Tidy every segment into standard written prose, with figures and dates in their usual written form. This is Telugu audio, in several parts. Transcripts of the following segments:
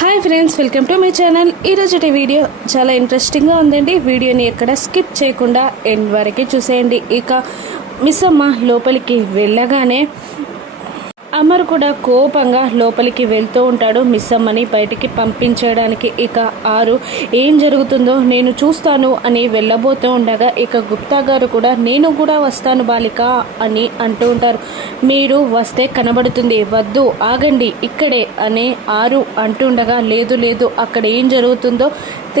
Hi friends, welcome to my channel. ఈరోజుటి వీడియో చాలా ఇంట్రెస్టింగ్గా ఉందండి. వీడియోని ఎక్కడ స్కిప్ చేయకుండా ఎండ్ వరకు చూసేయండి. ఇక మిస్సమ్మ లోపలికి వెళ్ళగానే అమర్ కూడా కోపంగా లోపలికి వెళ్తూ ఉంటాడు మిస్సమ్మని బయటికి పంపించడానికి. ఇక ఆరు ఏం జరుగుతుందో నేను చూస్తాను అని వెళ్ళబోతూ ఉండగా ఇక గుప్తా గారు కూడా నేను కూడా వస్తాను బాలిక అని అంటూ ఉంటారు. మీరు వస్తే కనబడుతుంది, వద్దు ఆగండి ఇక్కడే అని ఆరు అంటుండగా లేదు లేదు అక్కడ ఏం జరుగుతుందో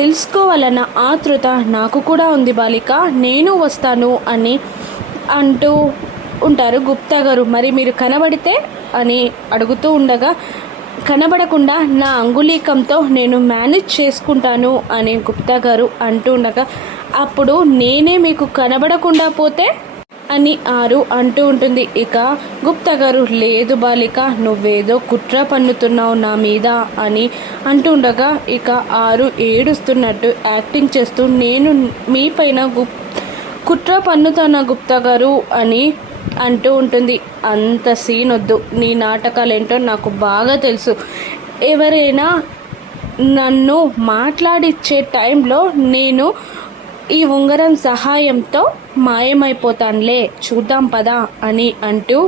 తెలుసుకోవాలన్న ఆతృత నాకు కూడా ఉంది బాలిక, నేను వస్తాను అని అంటూ ఉంటారు గుప్తా గారు. మరి మీరు కనబడితే అని అడుగుతూ ఉండగా కనబడకుండా నా అంగుళీకంతో నేను మేనేజ్ చేసుకుంటాను అని గుప్తా గారు అంటూ ఉండగా అప్పుడు నేనే మీకు కనబడకుండా పోతే అని ఆరు అంటూ ఉంటుంది. ఇక గుప్తా గారు లేదు బాలిక, నువ్వేదో కుట్ర పన్నుతున్నావు నా మీద అని అంటుండగా ఇక ఆరు ఏడుస్తున్నట్టు యాక్టింగ్ చేస్తూ నేను మీ పైన కుట్ర పన్నుతానా గుప్తా గారు అని అంటూ ఉంటుంది. అంత సీన్ వద్దు, నీ నాటకాలేంటో నాకు బాగా తెలుసు. ఎవరైనా నన్ను మాట్లాడిచ్చే టైంలో నేను ఈ ఉంగరం సహాయంతో మాయమైపోతానులే, చూద్దాం పదా అని అంటూ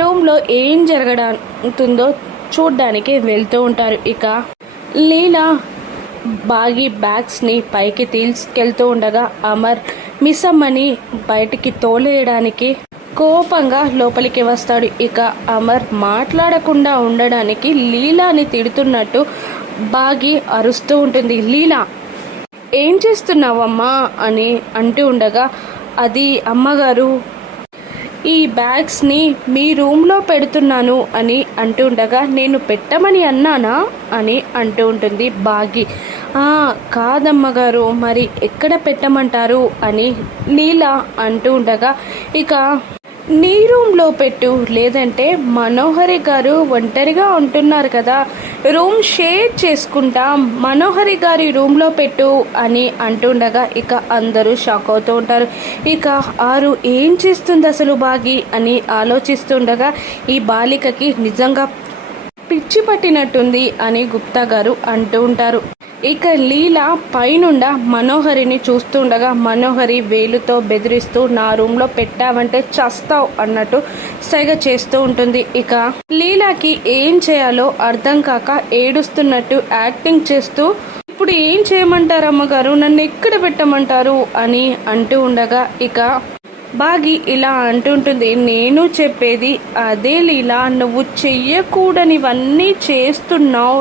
రూమ్లో ఏం జరగడుతుందో చూడ్డానికి వెళ్తూ ఉంటారు. ఇక లీలా బాగి బ్యాగ్స్ని పైకి తీసుకెళ్తూ ఉండగా అమర్ మిస్సమ్మని బయటికి తోలేయడానికి కోపంగా లోపలికి వస్తాడు. ఇక అమర్ మాట్లాడకుండా ఉండడానికి లీలాని తిడుతున్నట్టు బాగి అరుస్తూ ఉంటుంది. లీలా ఏం చేస్తున్నావమ్మా అని అంటూ ఉండగా అది అమ్మగారు ఈ బ్యాగ్స్ని మీ రూమ్లో పెడుతున్నాను అని అంటూ ఉండగా నేను పెట్టమని అన్నానా అని అంటూ ఉంటుంది బాగి. కాదమ్మగారు, మరి ఎక్కడ పెట్టమంటారు అని లీలా అంటూ ఉండగా ఇక నీ రూమ్లో పెట్టు, లేదంటే మనోహరి గారు ఒంటరిగా ఉంటున్నారు కదా, రూమ్ షేర్ చేసుకుంటాం, మనోహరి గారి రూమ్లో పెట్టు అని అంటుండగా ఇక అందరూ షాక్ అవుతూ ఉంటారు. ఇక ఆరు ఏం చేస్తుంది అసలు బాగి అని ఆలోచిస్తుండగా ఈ బాలికకి నిజంగా పిచ్చి పట్టినట్టుంది అని గుప్తా గారు అంటూ ఉంటారు. ఇక లీలా పైనుండా మనోహరిని చూస్తుండగా మనోహరి వేలుతో బెదిరిస్తూ నా రూమ్లో పెట్టావంటే చస్తావు అన్నట్టు సైగ చేస్తూ ఉంటుంది. ఇక లీలాకి ఏం చేయాలో అర్థం కాక ఏడుస్తున్నట్టు యాక్టింగ్ చేస్తూ ఇప్పుడు ఏం చేయమంటారు అమ్మగారు, నన్ను ఎక్కడ పెట్టమంటారు అని అంటూ ఉండగా ఇక బాగి ఇలా అంటుంటుంది. నేను చెప్పేది అదే లీలా, నువ్వు చెయ్యకూడనివన్నీ చేస్తున్నావు,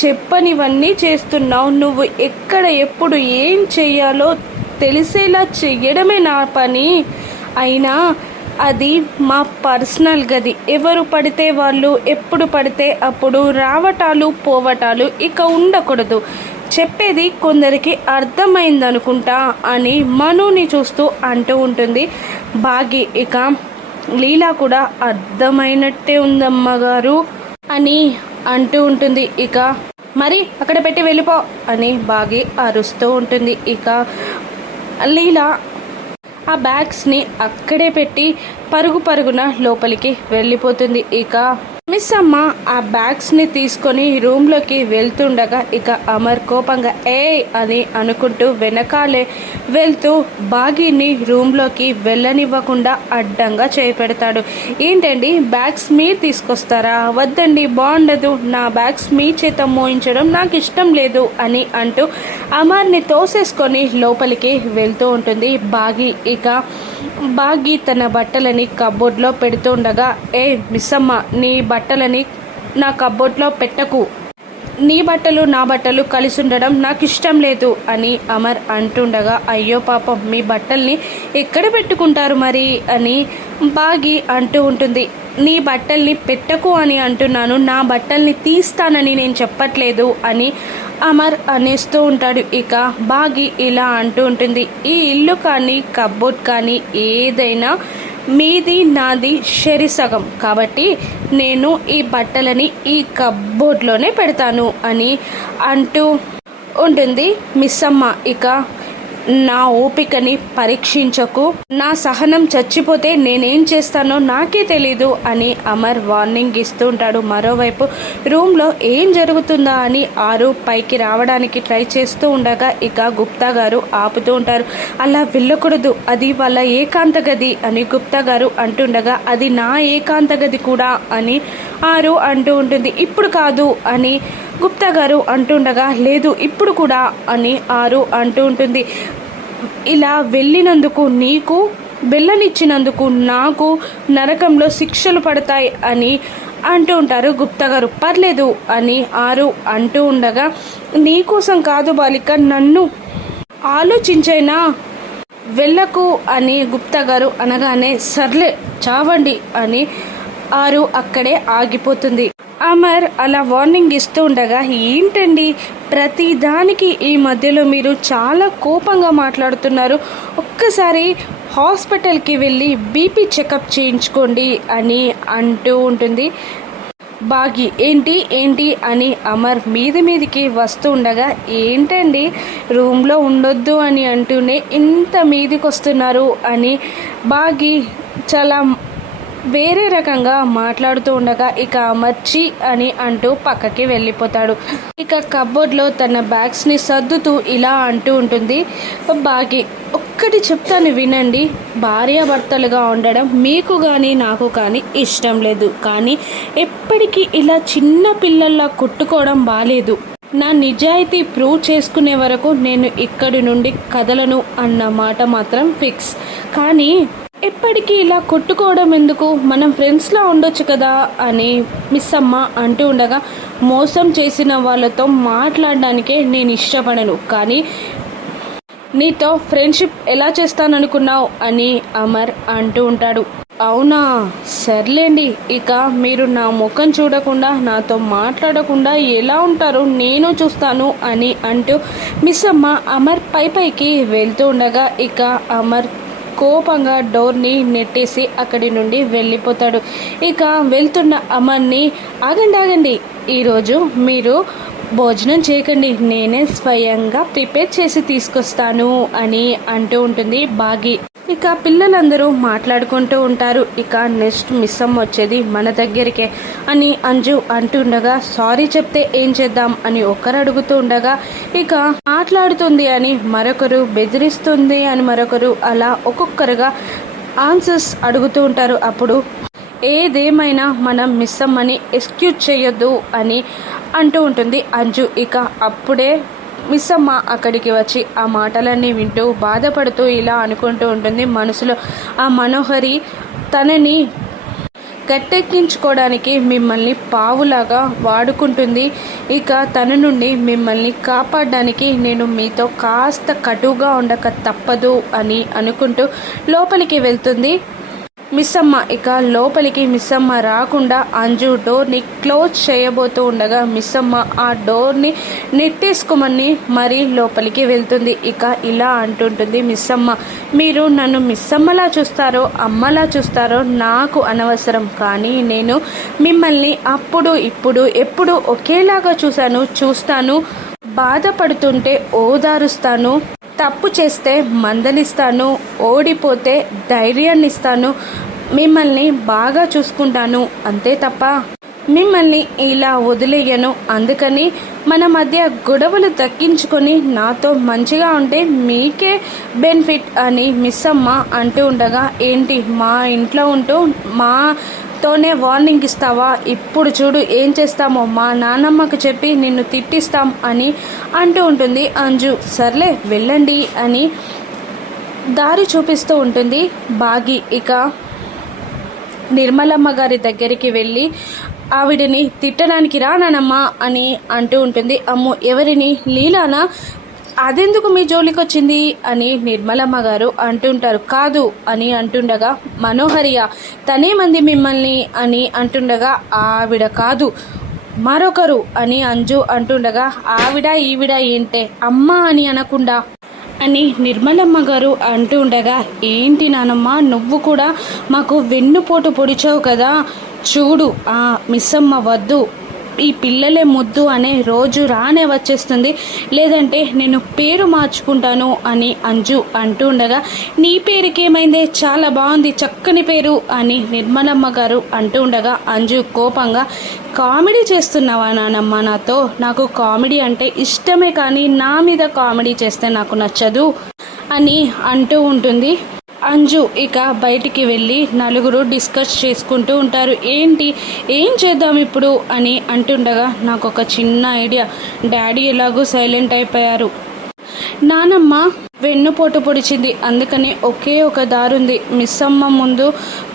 చెప్పనివన్నీ చేస్తున్నావు, నువ్వు ఎక్కడ ఎప్పుడు ఏం చెయ్యాలో తెలిసేలా చెయ్యడమే నా పని. అయినా అది మా పర్సనల్ గది, ఎవరు పడితే వాళ్ళు ఎప్పుడు పడితే అప్పుడు రావటాలు పోవటాలు ఇక ఉండకూడదు. చెప్పేది కొందరికి అర్థమైందనుకుంటా అని మనుని చూస్తూ అంటూ ఉంటుంది బాగి. ఇక లీలా కూడా అర్థమైనట్టే ఉందమ్మగారు అని అంటూ ఉంటుంది. ఇక మరి అక్కడ పెట్టి వెళ్ళిపో అని బాగి అరుస్తూ ఉంటుంది. ఇక లీలా ఆ బ్యాగ్స్ని అక్కడే పెట్టి పరుగున లోపలికి వెళ్ళిపోతుంది. ఇక మిస్సమ్మ ఆ బ్యాగ్స్ని తీసుకొని రూమ్లోకి వెళ్తుండగా ఇక అమర్ కోపంగా అని అనుకుంటూ వెనకాలే వెళ్తూ బాగిని రూమ్లోకి వెళ్ళనివ్వకుండా అడ్డంగా చేపెడతాడు. ఏంటండి బ్యాగ్స్ మీరు తీసుకొస్తారా? వద్దండి, బాగుండదు, నా బ్యాగ్స్ మీ చేత మోయించడం నాకు ఇష్టం లేదు అని అంటూ అమర్ని తోసేసుకొని లోపలికి వెళ్తూ ఉంటుంది బాగి. ఇక బాగి తన బట్టలని కబోర్డ్లో పెడుతుండగా మిస్సమ్మ నీ బట్టలని నా కబోర్డ్లో పెట్టకు, నీ బట్టలు నా బట్టలు కలిసి ఉండడం నాకు ఇష్టం లేదు అని అమర్ అంటుండగా అయ్యో పాపం మీ బట్టల్ని ఎక్కడ పెట్టుకుంటారు మరి అని బాగి అంటూ ఉంటుంది. నీ బట్టల్ని పెట్టకు అని అంటున్నాను, నా బట్టల్ని తీస్తానని నేను చెప్పట్లేదు అని అమర్ అనేస్తూ ఉంటాడు. ఇక బాగి ఇలా అంటూ ఉంటుంది. ఈ ఇల్లు కానీ కబోర్డ్ కానీ ఏదైనా మీది నాది సగం కాబట్టి నేను ఈ బట్టలని ఈ కబోర్డ్లోనే పెడతాను అని అంటూ ఉంటుంది మిస్సమ్మ. ఇక నా ఓపికని పరీక్షించకు, నా సహనం చచ్చిపోతే నేనేం చేస్తానో నాకే తెలీదు అని అమర్ వార్నింగ్ ఇస్తూ ఉంటాడు. మరోవైపు రూమ్లో ఏం జరుగుతుందా అని ఆరు పైకి రావడానికి ట్రై చేస్తూ ఉండగా ఇక గుప్తా గారు ఆపుతూ ఉంటారు. అలా వెళ్ళకూడదు, అది వాళ్ళ ఏకాంత గది అని గుప్తా గారు అంటుండగా అది నా ఏకాంత గది కూడా అని ఆరు అంటూ ఉంటుంది. ఇప్పుడు కాదు అని గుప్తా గారు అంటుండగా లేదు ఇప్పుడు కూడా అని ఆరు అంటూ ఉంటుంది. ఇలా వెళ్ళినందుకు నీకు, వెళ్ళనిచ్చినందుకు నాకు నరకంలో శిక్షలు పడతాయి అని అంటూ ఉంటారు గుప్తా గారు. పర్లేదు అని ఆరు అంటూ ఉండగా నీకోసం కాదు బాలిక, నన్ను ఆలోచించైనా వెళ్ళకు అని గుప్తా గారు అనగానే సర్లే చావండి అని ఆరు అక్కడే ఆగిపోతుంది. అమర్ అలా వార్నింగ్ ఇస్తూ ఉండగా ఏంటండి ప్రతిదానికి ఈ మధ్యలో మీరు చాలా కోపంగా మాట్లాడుతున్నారు, ఒక్కసారి హాస్పిటల్కి వెళ్ళి బీపీ చెకప్ చేయించుకోండి అని అంటూ ఉంటుంది బాగి. ఏంటి ఏంటి అని అమర్ మీదికి వస్తూ ఉండగా ఏంటండి రూమ్లో ఉండొద్దు అని అంటూనే ఇంత మీదికి వస్తున్నారు అని బాగి చాలా వేరే రకంగా మాట్లాడుతూ ఉండగా ఇక అమర్చి అని అంటూ పక్కకి వెళ్ళిపోతాడు. ఇక కబోర్డ్లో తన బ్యాగ్స్ని సర్దుతూ ఇలా అంటూ ఉంటుంది బాగి. ఒక్కటి చెప్తాను వినండి, భార్యాభర్తలుగా ఉండడం మీకు కానీ నాకు కానీ ఇష్టం లేదు, కానీ ఎప్పటికీ ఇలా చిన్న పిల్లల్లా కొట్టుకోవడం బాలేదు. నా నిజాయితీ ప్రూవ్ చేసుకునే వరకు నేను ఇక్కడి నుండి కదలను అన్న మాట మాత్రం ఫిక్స్. కానీ ఎప్పటికీ ఇలా కొట్టుకోవడం ఎందుకు, మనం ఫ్రెండ్స్లా ఉండొచ్చు కదా అని మిస్ అమ్మ అంటూ ఉండగా మోసం చేసిన వాళ్ళతో మాట్లాడడానికే నేను ఇష్టపడను, కానీ నీతో ఫ్రెండ్షిప్ ఎలా చేస్తాననుకున్నావు అని అమర్ అంటూ ఉంటాడు. అవునా సర్లేండి, ఇక మీరు నా ముఖం చూడకుండా నాతో మాట్లాడకుండా ఎలా ఉంటారో నేను చూస్తాను అని అంటూ మిస్ అమ్మ అమర్ పైకి వెళ్తూ ఉండగా ఇక అమర్ కోపంగా డోర్ని నెట్టేసి అక్కడి నుండి వెళ్ళిపోతాడు. ఇక వెళ్తున్న అమర్ని ఆగండి, ఈరోజు మీరు భోజనం చేయకండి, నేనే స్వయంగా ప్రిపేర్ చేసి తీసుకొస్తాను అని అంటూ ఉంటుంది బాగి. ఇక పిల్లలందరూ మాట్లాడుకుంటూ ఉంటారు. ఇక నెక్స్ట్ మిస్ అమ్మ వచ్చేది మన దగ్గరికే అని అంజు అంటుండగా సారీ చెప్తే ఏం చేద్దాం అని ఒకరు అడుగుతూ ఉండగా ఇక మాట్లాడుతుంది అని మరొకరు, బెదిరిస్తుంది అని మరొకరు, అలా ఒక్కొక్కరుగా ఆన్సర్స్ అడుగుతూ ఉంటారు. అప్పుడు ఏదేమైనా మనం మిస్ అమ్మని ఎక్స్క్యూజ్ చేయొద్దు అని అంటూ ఉంటుంది అంజు. ఇక అప్పుడే మిస్ అమ్మ అక్కడికి వచ్చి ఆ మాటలన్నీ వింటూ బాధపడుతూ ఇలా అనుకుంటూ ఉంటుంది మనసులో, ఆ మనోహరి తనని గట్టెక్కించుకోవడానికి మిమ్మల్ని పావులాగా వాడుకుంటుంది, ఇక తన నుండి మిమ్మల్ని కాపాడడానికి నేను మీతో కాస్త కటువుగా ఉండక తప్పదు అని అనుకుంటూ లోపలికి వెళ్తుంది మిస్ అమ్మ. ఇక లోపలికి మిస్ అమ్మ రాకుండా అంజు డోర్ని క్లోజ్ చేయబోతూ ఉండగా మిస్ అమ్మ ఆ డోర్ని నెట్టేసుకోమని మరీ లోపలికి వెళ్తుంది. ఇక ఇలా అంటుంటుంది మిస్ అమ్మ, మీరు నన్ను మిస్ అమ్మలా చూస్తారో అమ్మలా చూస్తారో నాకు అనవసరం, కానీ నేను మిమ్మల్ని అప్పుడు ఇప్పుడు ఎప్పుడు ఒకేలాగా చూస్తాను, బాధపడుతుంటే ఓదారుస్తాను, తప్పు చేస్తే మందలిస్తాను, ఓడిపోతే ధైర్యాన్ని ఇస్తాను, మిమ్మల్ని బాగా చూసుకుంటాను, అంతే తప్ప మిమ్మల్ని ఇలా వదిలేయను. అందుకని మన మధ్య గొడవలు తగ్గించుకొని నాతో మంచిగా ఉంటే మీకే బెనిఫిట్ అని మిస్ అమ్మ అంటూ ఉండగా ఏంటి మా ఇంట్లో ఉంటూ తోనే వార్నింగ్ ఇస్తావా, ఇప్పుడు చూడు ఏం చేస్తామో, మా నాన్నమ్మకు చెప్పి నిన్ను తిట్టిస్తాం అని అంటూ ఉంటుంది అంజు. సర్లే వెళ్ళండి అని దారి చూపిస్తూ ఉంటుంది బాగి. ఇక నిర్మలమ్మ గారి దగ్గరికి వెళ్ళి ఆవిడని తిట్టడానికి రానమ్మా అని అంటూ ఉంటుంది. అమ్మో ఎవరిని, లీలానా, అదెందుకు మీ జోలికి వచ్చింది అని నిర్మలమ్మ గారు అంటుంటారు. కాదు అని అంటుండగా మనోహరియా తనేమంది మిమ్మల్ని అని అంటుండగా ఆవిడ కాదు మరొకరు అని అంజు అంటుండగా ఆవిడ ఈవిడ ఏంటే అమ్మ అని అనకుండా అని నిర్మలమ్మ గారు అంటూ ఉండగా ఏంటి నానమ్మ నువ్వు కూడా మాకు వెన్నుపోటు పొడిచావు కదా, చూడు ఆ మిస్సమ్మ వద్దు ఈ పిల్లలే ముద్దు అనే రోజు రానే వచ్చేస్తుంది, లేదంటే నేను పేరు మార్చుకుంటాను అని అంజు అంటూ ఉండగా, నీ పేరుకేమైందే, చాలా బాగుంది, చక్కని పేరు అని నిర్మలమ్మ గారు అంటూ ఉండగా, అంజు కోపంగా, కామెడీ చేస్తున్నావా నానమ్మ నాతో? నాకు కామెడీ అంటే ఇష్టమే, కానీ నా మీద కామెడీ చేస్తే నాకు నచ్చదు అని అంటూ ఉంటుంది. అంజు ఇక బయటికి వెళ్ళి నలుగురు డిస్కస్ చేసుకుంటూ ఉంటారు. ఏం చేద్దాం ఇప్పుడు అని అంటుండగా, నాకు ఒక చిన్న ఐడియా. డాడీ ఎలాగూ సైలెంట్ అయిపోయారు, నానమ్మ వెన్నుపోటు పొడిచింది, అందుకని ఒకే ఒక దారుంది. మిస్ అమ్మ ముందు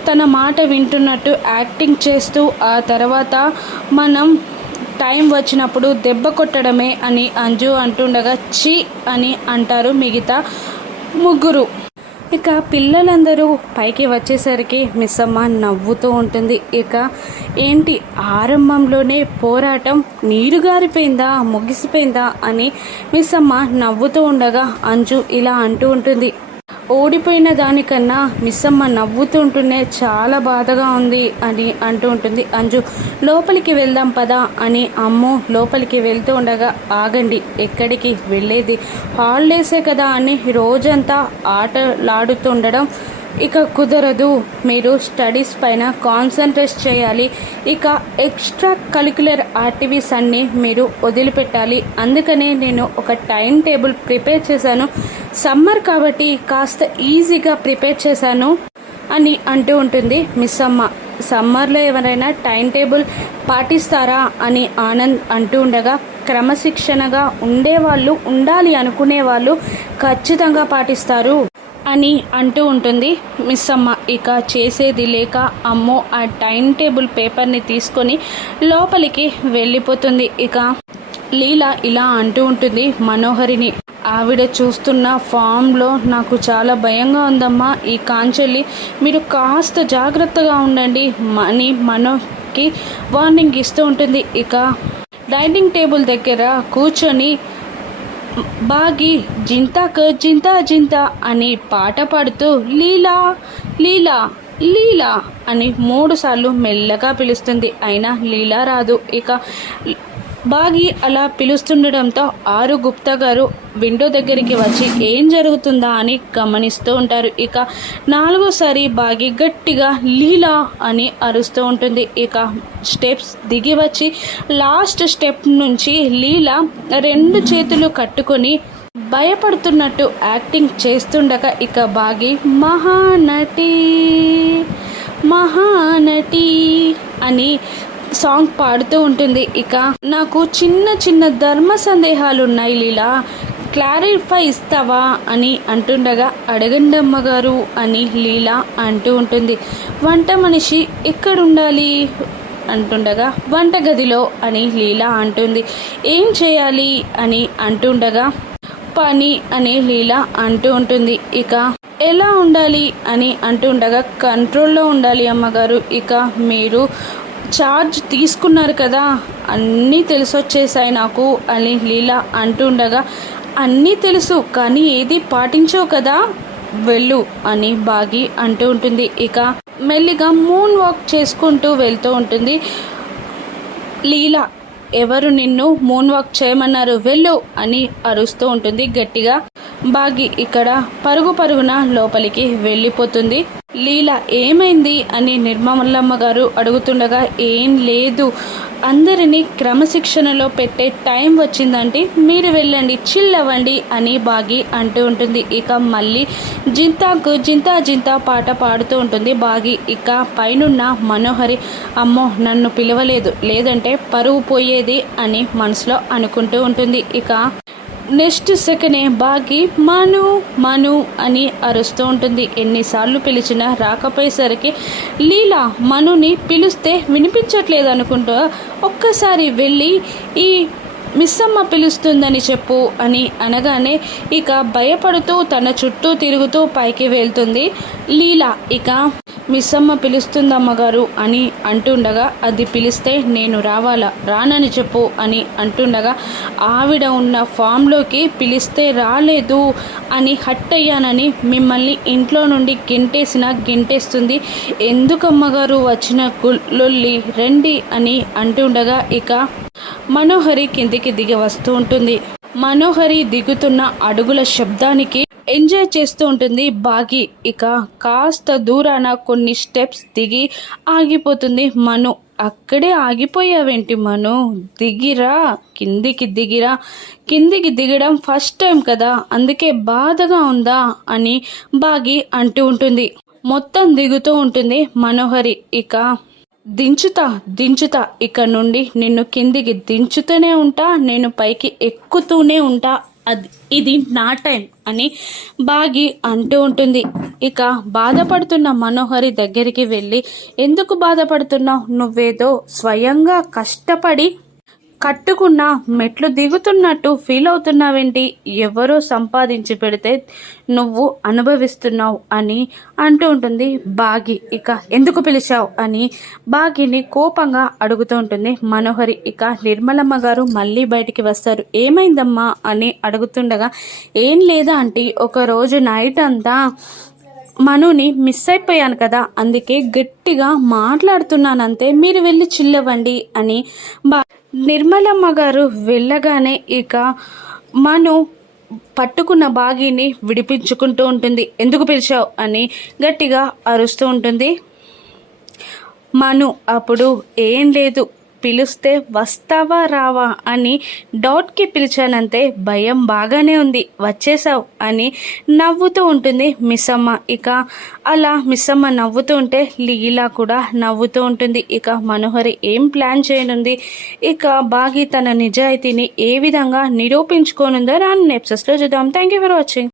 తన మాట వింటున్నట్టు యాక్టింగ్ చేస్తూ, ఆ తర్వాత మనం టైం వచ్చినప్పుడు దెబ్బ కొట్టడమే అని అంజు అంటుండగా, ఛీ అని అంటారు మిగతా ముగ్గురు. ఇక పిల్లలందరూ పైకి వచ్చేసరికి మిస్ అమ్మ నవ్వుతూ ఉంటుంది. ఇక ఏంటి ఆరంభంలోనే పోరాటం నీరుగారిపోయిందా, ముగిసిపోయిందా అని మిస్ అమ్మ నవ్వుతూ ఉండగా, అంజు ఇలా అంటూ ఉంటుంది. ఓడిపోయిన దానికన్నా మిస్ అమ్మ నవ్వుతూ ఉంటూనే చాలా బాధగా ఉంది అని అంటూ ఉంటుంది. అంజు లోపలికి వెళ్దాం పదా అని అమ్ము లోపలికి వెళ్తూ ఉండగా, ఆగండి, ఎక్కడికి వెళ్ళేది, హాలిడేసే కదా అని రోజంతా ఆటలాడుతుండడం ఇక కుదరదు. మీరు స్టడీస్ పైన కాన్సన్ట్రేట్ చేయాలి. ఇక ఎక్స్ట్రా కరిక్యులర్ యాక్టివిటీస్ అన్నీ మీరు వదిలిపెట్టాలి. అందుకనే నేను ఒక టైం టేబుల్ ప్రిపేర్ చేశాను. సమ్మర్ కాబట్టి కాస్త ఈజీగా ప్రిపేర్ చేశాను అని అంటూ ఉంటుంది మిస్ అమ్మ. సమ్మర్లో ఎవరైనా టైం టేబుల్ పాటిస్తారా అని ఆనంద్ అంటూ ఉండగా, క్రమశిక్షణగా ఉండేవాళ్ళు, ఉండాలి అనుకునే వాళ్ళు ఖచ్చితంగా పాటిస్తారు అని అంటూ ఉంటుంది మిస్ అమ్మ. ఇక చేసేది లేక అమ్మో ఆ టైం టేబుల్ పేపర్ని తీసుకొని లోపలికి వెళ్ళిపోతుంది. ఇక లీలా ఇలా అంటూ ఉంటుంది మనోహరిని, ఆవిడ చూస్తున్న ఫామ్లో నాకు చాలా భయంగా ఉందమ్మా, ఈ కాంచెల్లి మీరు కాస్త జాగ్రత్తగా ఉండండి అని మనోకి వార్నింగ్ ఇస్తూ ఉంటుంది. ఇక డైనింగ్ టేబుల్ దగ్గర కూర్చొని బాగి జింతాకు జింతా జింతా అని పాట పాడుతూ లీలా లీలా లీలా అని 3 సార్లు మెల్లగా పిలుస్తుంది. అయినా లీలా రాదు. ఇక బాగి అలా పిలుస్తుండడంతో ఆరు గుప్తా గారు విండో దగ్గరికి వచ్చి ఏం జరుగుతుందా అని గమనిస్తూ ఉంటారు. ఇక 4వసారి బాగి గట్టిగా లీలా అని అరుస్తూ ఉంటుంది. ఇక స్టెప్స్ దిగి వచ్చి లాస్ట్ స్టెప్ నుంచి లీలా 2 చేతులు కట్టుకొని భయపడుతున్నట్టు యాక్టింగ్ చేస్తుండగా, ఇక బాగి మహానటి మహానటి అని సాంగ్ పాడుతూ ఉంటుంది. ఇక నాకు చిన్న చిన్న ధర్మ సందేహాలు ఉన్నాయి లీలా, క్లారిఫై ఇస్తావా అని అంటుండగా, అడగండి అమ్మగారు అని లీలా అంటూ ఉంటుంది. వంట మనిషి ఎక్కడుండాలి అంటుండగా, వంటగదిలో అని లీలా అంటుంది. ఏం చేయాలి అని అంటుండగా, పని అని లీలా అంటూ ఉంటుంది. ఇక ఎలా ఉండాలి అని అంటుండగా, కంట్రోల్లో ఉండాలి అమ్మగారు. ఇక మీరు ఛార్జ్ తీసుకున్నారు కదా, అన్నీ తెలిసొచ్చేసాయి నాకు అని లీలా అంటుండగా, అన్నీ తెలుసు కానీ ఏది పాటించవు కదా, వెళ్ళు అని బాగి అంటూ ఉంటుంది. ఇక మెల్లిగా మూన్ వాక్ చేసుకుంటూ వెళ్తూ ఉంటుంది లీలా. ఎవరు నిన్ను మూన్ వాక్ చేయమన్నారు, వెళ్ళు అని అరుస్తూ ఉంటుంది గట్టిగా. బాగి ఇక్కడ పరుగున లోపలికి వెళ్ళిపోతుంది. లీలా ఏమైంది అని నిర్మలమ్మ గారు అడుగుతుండగా, ఏం లేదు, అందరినీ క్రమశిక్షణలో పెట్టే టైం వచ్చిందంటే మీరు వెళ్ళండి, చిల్ అవ్వండి అని బాగి అంటూ ఉంటుంది. ఇక మళ్ళీ జింతాకు జింతా జింతా పాట పాడుతూ ఉంటుంది బాగి. ఇక పైనున్న మనోహరి, అమ్మో నన్ను పిలవలేదు, లేదంటే పరువు పోయేది అని మనసులో అనుకుంటూ ఉంటుంది. ఇక నెక్స్ట్ సెకండే బాగి మను మను అని అరుస్తూ ఉంటుంది. ఎన్నిసార్లు పిలిచినా రాకపోయేసరికి లీలా మనుని పిలిస్తే వినిపించట్లేదు అనుకుంటూ, ఒక్కసారి వెళ్ళి ఈ మిస్ అమ్మ పిలుస్తుందని చెప్పు అని అనగానే ఇక భయపడుతూ తన చుట్టూ తిరుగుతూ పైకి వెళ్తుంది లీలా. ఇక మిస్సమ్మ పిలుస్తుందమ్మగారు అని అంటుండగా, అది పిలిస్తే నేను రావాలా, రానని చెప్పు అని అంటుండగా, ఆవిడ ఉన్న ఫామ్లోకి పిలిస్తే రాలేదు అని హట్ అయ్యానని మిమ్మల్ని ఇంట్లో నుండి గెంటేస్తుంది. ఎందుకమ్మగారు వచ్చిన లొల్లి, రండి అని అంటుండగా ఇక మనోహరి కిందికి దిగి వస్తూ ఉంటుంది. మనోహరి దిగుతున్న అడుగుల శబ్దానికి ఎంజాయ్ చేస్తూ ఉంటుంది బాగి. ఇక కాస్త దూరాన కొన్ని స్టెప్స్ దిగి ఆగిపోతుంది మను. అక్కడే ఆగిపోయావేంటి మను, దిగిరా, కిందికి దిగిరా. కిందికి దిగడం ఫస్ట్ టైం కదా, అందుకే బాధగా ఉందా అని బాగి అంటూ ఉంటుంది. మొత్తం దిగుతూ ఉంటుంది మనోహరి. ఇక దించుతా ఇక నుండి నిన్ను కిందికి దించుతూనే ఉంటా, నేను పైకి ఎక్కుతూనే ఉంటా, ఇది నా టైం అని బాగి అంటూ ఉంటుంది. ఇక బాధపడుతున్న మనోహరి దగ్గరికి వెళ్ళి, ఎందుకు బాధపడుతున్నావు, నువ్వేదో స్వయంగా కష్టపడి కట్టుకున్న మెట్లు దిగుతున్నట్టు ఫీల్ అవుతున్నావేంటి, ఎవరో సంపాదించి పెడితే నువ్వు అనుభవిస్తున్నావు అని అంటూ ఉంటుంది బాగి. ఇక ఎందుకు పిలిచావు అని బాగిని కోపంగా అడుగుతూ ఉంటుంది మనోహరి. ఇక నిర్మలమ్మ గారు మళ్ళీ బయటికి వస్తారు. ఏమైందమ్మా అని అడుగుతుండగా, ఏం లేదా ఆంటీ, ఒకరోజు నైట్ అంతా మనుని మిస్ అయిపోయాను కదా, అందుకే గట్టిగా మాట్లాడుతున్నానంతే, మీరు వెళ్ళి చిల్లవండి అని నిర్మలమ్మ గారు వెళ్ళగానే ఇక మను పట్టుకున్న బాగిని విడిపించుకుంటూ ఉంటుంది. ఎందుకు పిలిచావు అని గట్టిగా అరుస్తూ ఉంటుంది మను. అప్పుడు ఏం లేదు, పిలిస్తే వస్తావా రావా అని డౌట్కి పిలిచానంతే, భయం బాగానే ఉంది, వచ్చేసావు అని నవ్వుతూ ఉంటుంది మిస్సమ్మ. ఇక అలా మిస్సమ్మ నవ్వుతూ ఉంటే లీలా కూడా నవ్వుతూ ఉంటుంది. ఇక మనోహరి ఏం ప్లాన్ చేయనుంది, ఇక బాగి తన నిజాయితీని ఏ విధంగా నిరూపించుకోనుందో రాను ఎపిసోడ్స్లో చూద్దాం. Thank you for watching.